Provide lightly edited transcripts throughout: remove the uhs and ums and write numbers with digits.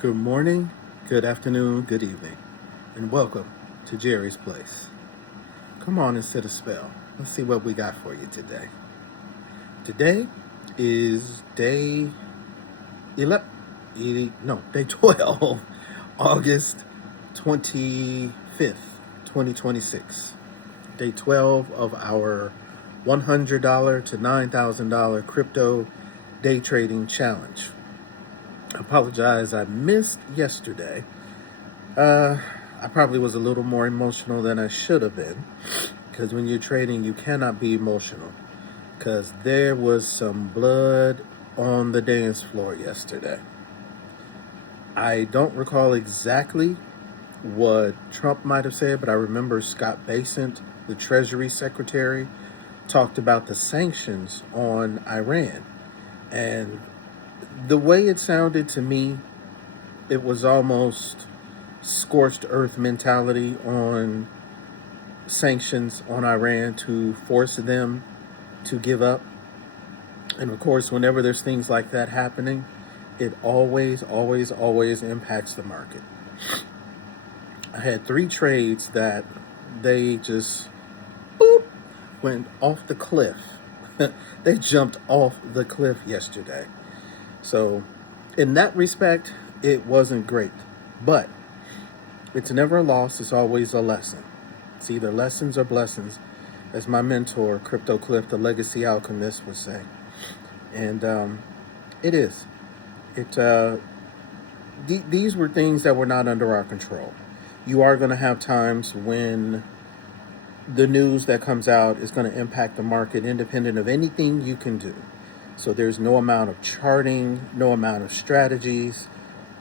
Good morning, good afternoon, good evening, and welcome to Jerry's Place. Come on and sit a spell. Let's see what we got for you today. Today is day 11, no, day 12, August 25th, 2026. Day 12 of our $100 to $9,000 crypto day trading challenge. I apologize, I missed yesterday. I probably was a little more emotional than I should have been because when you're trading, you cannot be emotional because there was some blood on the dance floor yesterday. I don't recall exactly what Trump might have said, but I remember Scott Bessent, the Treasury Secretary, talked about the sanctions on Iran. And the way it sounded to me, it was almost scorched earth mentality on sanctions on Iran to force them to give up. And of course, whenever there's things like that happening, it always impacts the market. I had three trades that they just boop, went off the cliff. They jumped off the cliff yesterday. So, in that respect, it wasn't great. But it's never a loss, it's always a lesson. It's either lessons or blessings, as my mentor, Crypto Cliff, the legacy alchemist, would say. And it is. It These were things that were not under our control. You are going to have times when the news that comes out is going to impact the market independent of anything you can do. So there's no amount of charting, no amount of strategies,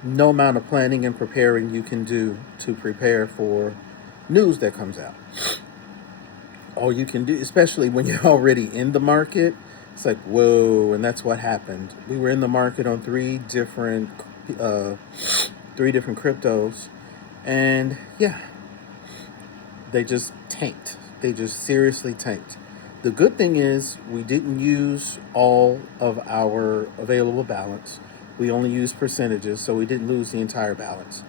no amount of planning and preparing you can do to prepare for news that comes out. All you can do, especially when you're already in the market, it's like, whoa, and that's what happened. We were in the market on uh, three different cryptos, and yeah, they just tanked. They just seriously tanked. The good thing is we didn't use all of our available balance. We only used percentages, so we didn't lose the entire balance.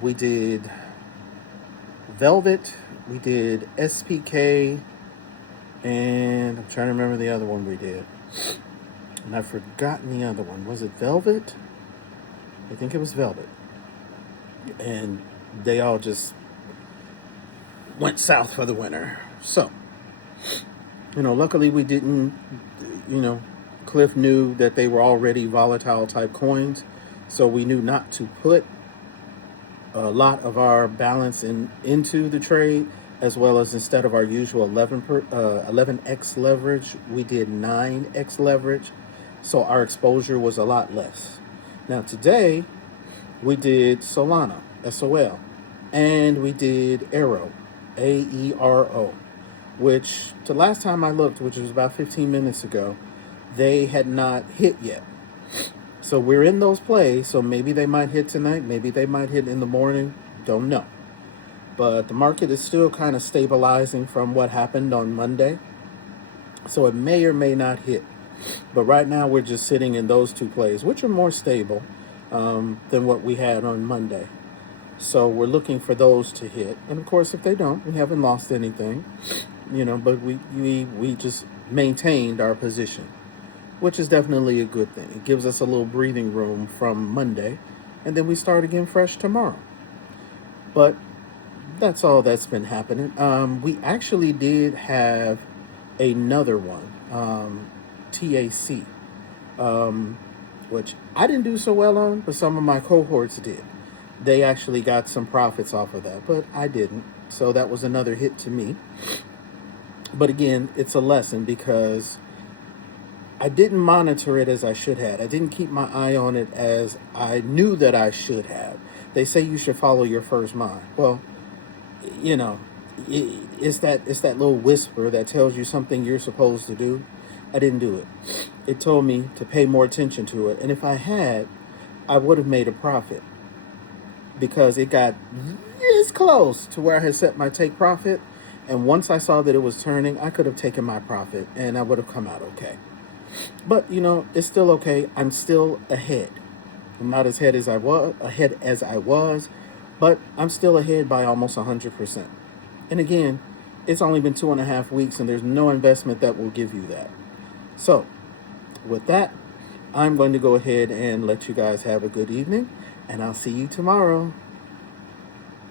We did Velvet, we did SPK, and I'm trying to remember the other one we did. And I've forgotten the other one. Was it Velvet? I think it was Velvet. And they all just went south for the winter. So, luckily we didn't, you know, Cliff knew that they were already volatile type coins. So we knew not to put a lot of our balance into the trade, as well as instead of our usual 11x leverage, we did 9x leverage. So our exposure was a lot less. Now today, we did Solana, SOL, and we did Aero, AERO, which the last time I looked, which was about 15 minutes ago, they had not hit yet. So we're in those plays, so maybe they might hit tonight, maybe they might hit in the morning, don't know. But the market is still kind of stabilizing from what happened on Monday, so it may or may not hit. But right now we're just sitting in those two plays, which are more stable than what we had on Monday. So we're looking for those to hit. And of course, if they don't, we haven't lost anything, but we just maintained our position, which is definitely a good thing. It gives us a little breathing room from Monday, and then we start again fresh tomorrow. But that's all that's been happening. We actually did have another one, TAC, which I didn't do so well on, but some of my cohorts did. They actually got some profits off of that, but I didn't. So that was another hit to me. But again, it's a lesson because I didn't monitor it as I should have. I didn't keep my eye on it as I knew that I should have. They say you should follow your first mind. Well, you know, it's that little whisper that tells you something you're supposed to do. I didn't do it. It told me to pay more attention to it, and if I had, I would have made a profit because it got this close to where I had set my take profit. And once I saw that it was turning, I could have taken my profit and I would have come out okay. But, it's still okay. I'm still ahead. I'm not as ahead as I was, but I'm still ahead by almost 100%. And again, it's only been 2.5 weeks, and there's no investment that will give you that. So, with that, I'm going to go ahead and let you guys have a good evening, and I'll see you tomorrow.